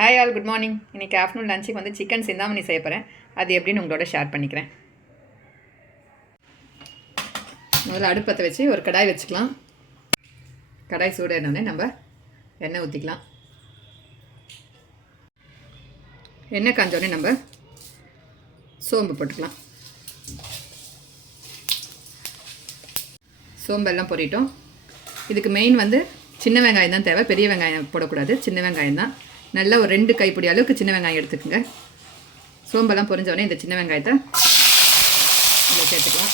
Hi all, good morning. இன்றைக்கி afternoon லஞ்சுக்கு வந்து சிக்கன் சிந்தாமணி செய்ய போகிறேன். அது எப்படின்னு உங்களோட ஷேர் பண்ணிக்கிறேன். முதல்ல அடுப்பத்தை வச்சு ஒரு கடாய் வச்சுக்கலாம். கடாய் சூடானோடனே நம்ம எண்ணெய் ஊற்றிக்கலாம். எண்ணெய் காஞ்சோடனே நம்ம சோம்பு போட்டுக்கலாம். சோம்பெல்லாம் பொரிட்டோம். இதுக்கு மெயின் வந்து சின்ன வெங்காயம் தான் தேவை. பெரிய வெங்காயம் போடக்கூடாது, சின்ன வெங்காயம் தான். நல்லா ஒரு 2 கைப்பிடி அளவுக்கு சின்ன வெங்காயம் எடுத்துக்கோங்க. சோம்பெல்லாம் பொரிஞ்சோடனே இந்த சின்ன வெங்காயத்தை இதில் சேர்த்துக்கலாம்.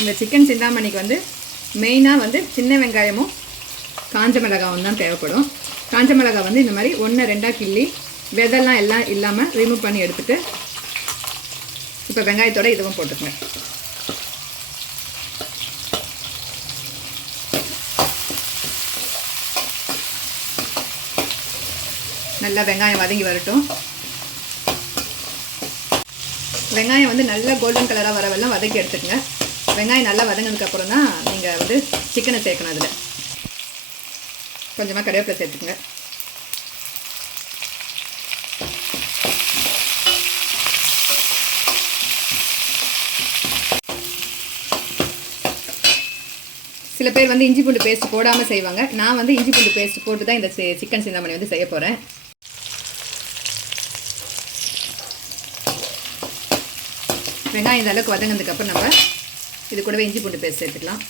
இந்த சிக்கன் சிந்தாமணிக்கு வந்து மெயினாக வந்து சின்ன வெங்காயமும் காஞ்ச மிளகாவும் தான் தேவைப்படும். காஞ்ச மிளகாய் வந்து இந்த மாதிரி 1-2 கிள்ளி விதெல்லாம் எல்லாம் இல்லாமல் ரிமூவ் பண்ணி எடுத்துகிட்டு இப்போ வெங்காயத்தோடு இதுவும் போட்டுக்கோங்க. நல்லா வெங்காயம் வதங்கி வரட்டும். வெங்காயம் வந்து நல்லா கோல்டன் கலராக வரவெல்லாம் வதக்கி எடுத்துக்கோங்க. வெங்காயம் நல்லா வதங்கினதுக்கப்புறம் தான் நீங்கள் வந்து சிக்கனை சேர்க்கணும். அதில் கொஞ்சமாக கருவேப்பிலை சேர்த்துக்குங்க. சில பேர் வந்து இஞ்சி பூண்டு பேஸ்ட் போடாமல் செய்வாங்க. நான் வந்து இஞ்சி பூண்டு பேஸ்ட் போட்டு தான் இந்த சிக்கன் சிந்தாமணி வந்து செய்ய போகிறேன். வெங்காயம் இந்த அளவுக்கு வதங்கினதுக்கப்புறம் நம்ம இது கூடவே இஞ்சி பூண்டு பேஸ்ட் சேர்த்துக்கலாம்.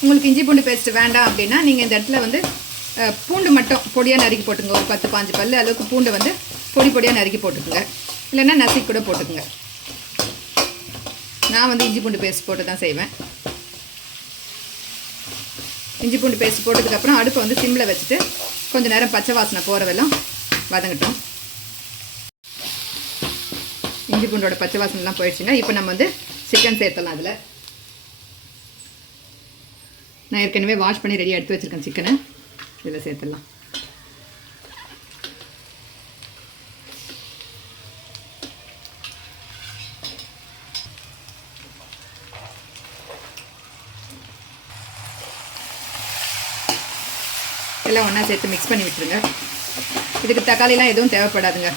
உங்களுக்கு இஞ்சி பூண்டு பேஸ்ட் வேண்டாம் அப்படின்னா நீங்கள் இந்த இடத்துல வந்து பூண்டு மட்டும் பொடியாக நறுக்கி போட்டுங்க. ஒரு 10-15 பல் அளவுக்கு பூண்டை வந்து பொடியாக நறுக்கி போட்டுக்குங்க. இல்லைன்னா நசுக்கி கூட போட்டுக்குங்க. நான் வந்து இஞ்சி பூண்டு பேஸ்ட் போட்டு தான் செய்வேன். இஞ்சி பூண்டு பேஸ்ட் போட்டதுக்கப்புறம் அடுப்பை வந்து சிம்மில் வச்சுட்டு கொஞ்சம் நேரம் பச்சை வாசனை போகிறவெல்லாம் வதங்கட்டும். இஞ்சி பூண்டோட பச்சை வாசனைலாம் போயிடுச்சுங்க. இப்போ நம்ம வந்து சிக்கன் சேர்த்தலாம். அதில் நான் ஏற்கனவே வாஷ் பண்ணி ரெடியாக எடுத்து வச்சுருக்கேன். சிக்கனை இதில் சேர்த்துடலாம். எல்லாம் ஒன்றா சேர்த்து மிக்ஸ் பண்ணி விட்டுருங்க. இதுக்கு தக்காளிலாம் எதுவும் தேவைப்படாதுங்க.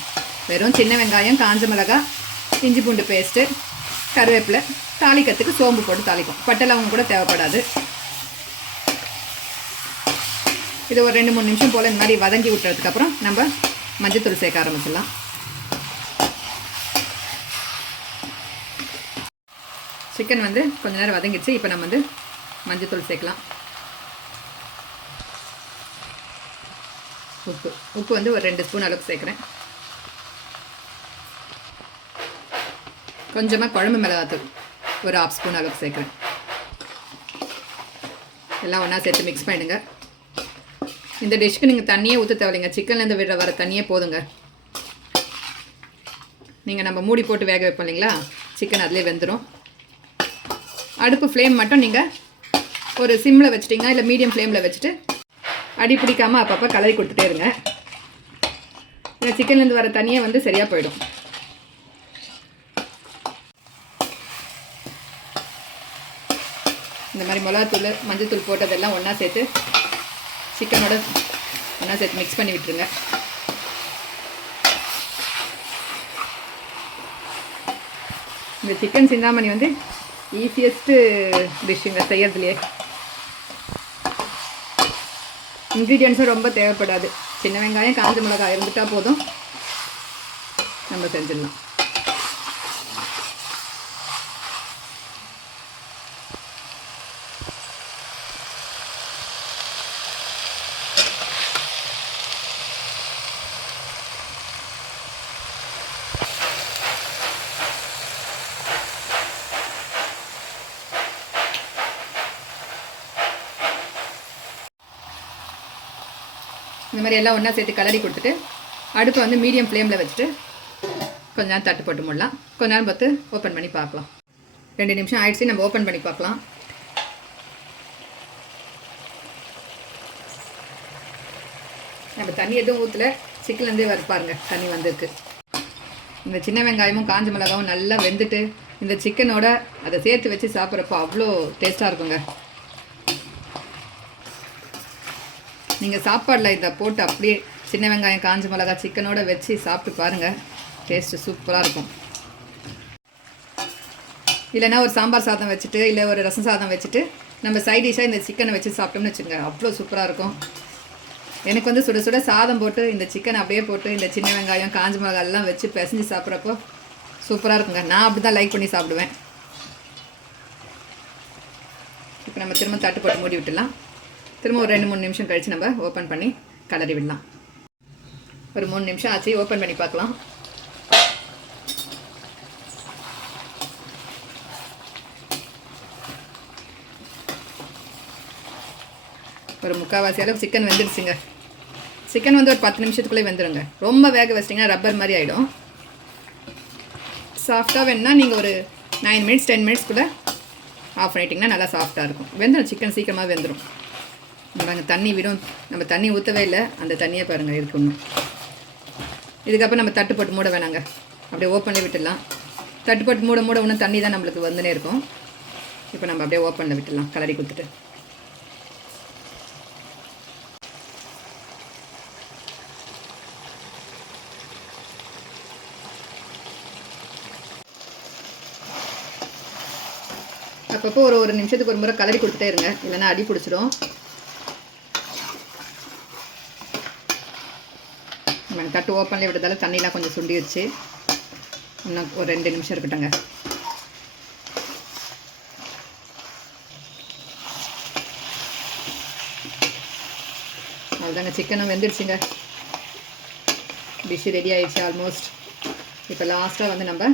வெறும் சின்ன வெங்காயம், காஞ்ச மிளகாய், இஞ்சி பூண்டு பேஸ்ட்டு, கருவேப்பிலை, தாளிக்கிறதுக்கு சோம்பு போட்டு தாளிக்கும். பட்டை லவங்கம் கூட தேவைப்படாது. இது ஒரு 2-3 நிமிஷம் போல் இந்த மாதிரி வதங்கி விட்டுறதுக்கப்புறம் நம்ம மஞ்சத்தூள் சேர்க்க ஆரம்பிச்சிடலாம். சிக்கன் வந்து கொஞ்ச நேரம் வதங்கிடுச்சு. இப்போ நம்ம வந்து மஞ்சத்தூள் சேர்க்கலாம். உப்பு வந்து ஒரு 2 ஸ்பூன் அளவுக்கு சேர்க்குறேன். கொஞ்சமாக குழம்பு மிளகாத்தூள் ஒரு 1/2 ஸ்பூன் அளவுக்கு சேர்க்குறேன். எல்லாம் ஒன்றா சேர்த்து மிக்ஸ் பண்ணிடுங்க. இந்த டிஷ்க்கு நீங்கள் தண்ணியே ஊற்ற தேவையில்லைங்க. சிக்கன்லேருந்து வர தண்ணியே போதுங்க. நீங்கள் நம்ம மூடி போட்டு வேக வைப்போம் இல்லைங்களா, சிக்கன் அதிலே வெந்துடும். அடுப்பு ஃப்ளேம் மட்டும் நீங்கள் ஒரு சிம்மில் வச்சுட்டிங்கன்னா இல்லை மீடியம் ஃப்ளேமில் வச்சுட்டு அடி பிடிக்காமல் அப்பப்போ கலரி கொடுத்துட்டே இருங்க. இந்த சிக்கன்லேருந்து வர தண்ணியே வந்து சரியாக போயிடும். இந்த மாதிரி மிளகாத்தூள், மஞ்சத்தூள் போட்டதெல்லாம் ஒன்றா சேர்த்து சிக்கனோட ஒன்றா சேர்த்து மிக்ஸ் பண்ணி விட்டுருங்க. இந்த சிக்கன் சிந்தாமணி வந்து ஈஸியஸ்ட்டு டிஷ்ஷுங்க செய்யறதுலையே. இன்க்ரீடியன்ஸும் ரொம்ப தேவைப்படாது. சின்ன வெங்காயம், காஞ்ச மிளகாய் இருந்துட்டால் போதும், நம்ம செஞ்சிடலாம். இந்த மாதிரி எல்லாம் ஒன்றா சேர்த்து கலரி கொடுத்துட்டு அடுப்பை வந்து மீடியம் ஃப்ளேமில் வச்சுட்டு கொஞ்ச நேரம் தட்டு போட்டு மூடலாம். கொஞ்ச நேரம் பார்த்து ஓப்பன் பண்ணி பார்க்கலாம். 2 நிமிஷம் ஆயிடுச்சு. நம்ம ஓப்பன் பண்ணி பார்க்கலாம். நம்ம தண்ணி எதுவும் ஊற்றல, சிக்கன்லேருந்தே பாருங்க தண்ணி வந்திருக்கு. இந்த சின்ன வெங்காயமும் காஞ்ச மிளகாவும் நல்லா வெந்துட்டு இந்த சிக்கனோட அதை சேர்த்து வச்சு சாப்பிட்றப்போ அவ்வளோ டேஸ்ட்டாக இருக்குங்க. நீங்கள் சாப்பாடில் இதை போட்டு அப்படியே சின்ன வெங்காயம் காஞ்ச மிளகா சிக்கனோட வச்சு சாப்பிட்டு பாருங்கள், டேஸ்ட்டு சூப்பராக இருக்கும். இல்லைனா ஒரு சாம்பார் சாதம் வச்சுட்டு இல்லை ஒரு ரசம் சாதம் வச்சுட்டு நம்ம சைட் டிஷ்ஷாக இந்த சிக்கனை வச்சு சாப்பிட்டோம்னு வச்சுக்கோங்க, அவ்வளோ சூப்பராக இருக்கும். எனக்கு வந்து சுட சுட சாதம் போட்டு இந்த சிக்கன் அப்படியே போட்டு இந்த சின்ன வெங்காயம் காஞ்ச மிளகாய் எல்லாம் வச்சு பிசைஞ்சு சாப்பிட்றப்போ சூப்பராக இருக்குங்க. நான் அப்படி தான் லைக் பண்ணி சாப்பிடுவேன். இப்போ நம்ம திரும்ப தட்டு போட்டு மூடி விட்டுடலாம். திரும்ப ஒரு 2-3 நிமிஷம் கழித்து நம்ம ஓப்பன் பண்ணி கலரி விடலாம். ஒரு 3 நிமிஷம் ஆச்சு, ஓப்பன் பண்ணி பார்க்கலாம். ஒரு 3/4 அளவு சிக்கன் வெந்துடுச்சுங்க. சிக்கன் வந்து ஒரு 10 நிமிஷத்துக்குள்ளே வெந்துடுங்க. ரொம்ப வேக வச்சிட்டிங்கன்னா ரப்பர் மாதிரி ஆகிடும். சாஃப்டாக வேணுன்னா நீங்கள் ஒரு 9 மினிட்ஸ் 10 மினிட்ஸ் கூட ஆஃப் பண்ணிட்டிங்கன்னா நல்லா சாஃப்டாக இருக்கும். வெந்துடும், சிக்கன் சீக்கிரமாக வெந்துடும். நம்ம தண்ணி விடும், நம்ம தண்ணி ஊற்றவே இல்லை, அந்த தண்ணியை பாருங்கள் இருக்கணும். இதுக்கப்புறம் நம்ம தட்டு போட்டு மூட வேணாங்க, அப்படியே ஓப்பனில் விட்டுடலாம். தட்டு போட்டு மூட மூட இன்னும் தண்ணி தான் நம்மளுக்கு வந்துனே இருக்கும். இப்போ நம்ம அப்படியே ஓப்பனில் விட்டுடலாம் கலரி கொடுத்துட்டு. அப்பப்போ ஒரு நிமிஷத்துக்கு ஒரு முறை கலரி கொடுத்துட்டே இருங்க, இல்லைன்னா அடி பிடிச்சிடும். நம்ம தட்டு ஓப்பன்லேயே விட்டதால தண்ணிலாம் கொஞ்சம் சுண்டிடுச்சு. இன்னும் ஒரு 2 நிமிஷம் இருக்கட்டுங்க. அவ்வளோதாங்க, சிக்கனும் வெந்துடுச்சுங்க. டிஷ்ஷு ரெடி ஆகிடுச்சு ஆல்மோஸ்ட். இப்போ லாஸ்ட்டாக வந்து நம்ம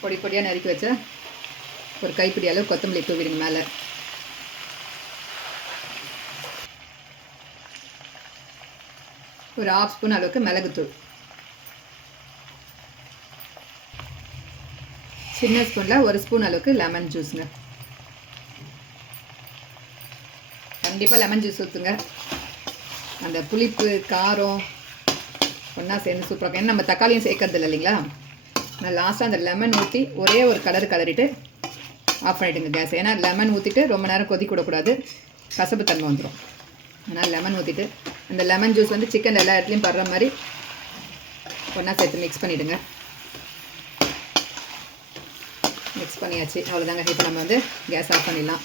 பொடி பொடியாக நறுக்கி வச்ச ஒரு கைப்பிடி அளவு கொத்தமல்லி தூவிடுங்க மேலே. ஒரு 1/2 ஸ்பூன் அளவுக்கு மிளகுத்தூள். சின்ன ஸ்பூனில் 1 ஸ்பூன் அளவுக்கு லெமன் ஜூஸுங்க. கண்டிப்பாக லெமன் ஜூஸ் ஊற்றுங்க. அந்த புளிப்பு காரம் ஒன்றா சேர்ந்து சூப்பராக இருக்கும். ஏன்னா நம்ம தக்காளியும் சேர்க்கறது இல்லை இல்லைங்களா. நான் லாஸ்ட்டாக அந்த லெமன் ஊற்றி ஒரே ஒரு கலரிட்டு ஆஃப் பண்ணிவிடுங்க கேஸ். ஏன்னா லெமன் ஊற்றிட்டு ரொம்ப நேரம் கொதிக்க விடக்கூடாது, கசப்பு தன்மை வந்துடும். அதனால் லெமன் ஊற்றிட்டு அந்த லெமன் ஜூஸ் வந்து சிக்கன் எல்லா இடத்துலையும் படுற மாதிரி ஒன்றா சேர்த்து மிக்ஸ் பண்ணிவிடுங்க. மிக்ஸ் பண்ணியாச்சு, அவ்வளோதாங்க. இப்போ நம்ம வந்து கேஸ் ஆஃப் பண்ணிடலாம்.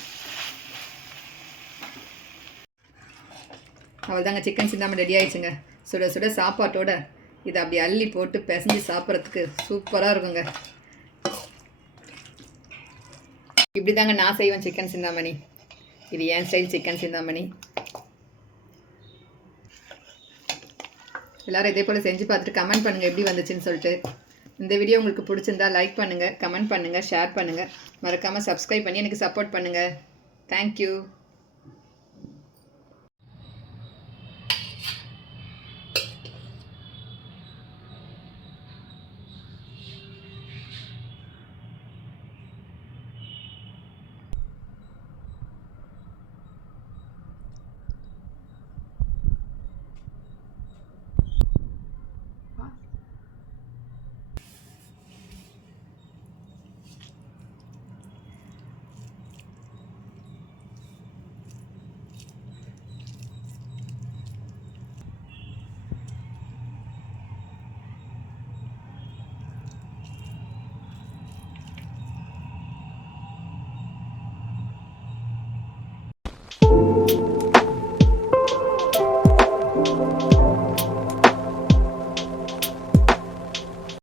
அவ்வளோதாங்க, சிக்கன் சிந்தாமணி ரெடி ஆகிடுச்சுங்க. சுட சுட சாப்பாட்டோட இதை அப்படி அள்ளி போட்டு பிசைஞ்சு சாப்பிட்றதுக்கு சூப்பராக இருக்குங்க. இப்படி தாங்க நான் செய்வேன் சிக்கன் சிந்தாமணி. இது என் ஸ்டைல் சிக்கன் சிந்தாமணி. எல்லோரும் இதே போல் செஞ்சு பார்த்துட்டு கமெண்ட் பண்ணுங்கள் எப்படி வந்துச்சுன்னு சொல்லிட்டு. இந்த வீடியோ உங்களுக்கு பிடிச்சிருந்தா லைக் பண்ணுங்கள், கமெண்ட் பண்ணுங்கள், ஷேர் பண்ணுங்கள். மறக்காமல் சப்ஸ்கிரைப் பண்ணி எனக்கு சப்போர்ட் பண்ணுங்கள். தேங்க்யூ.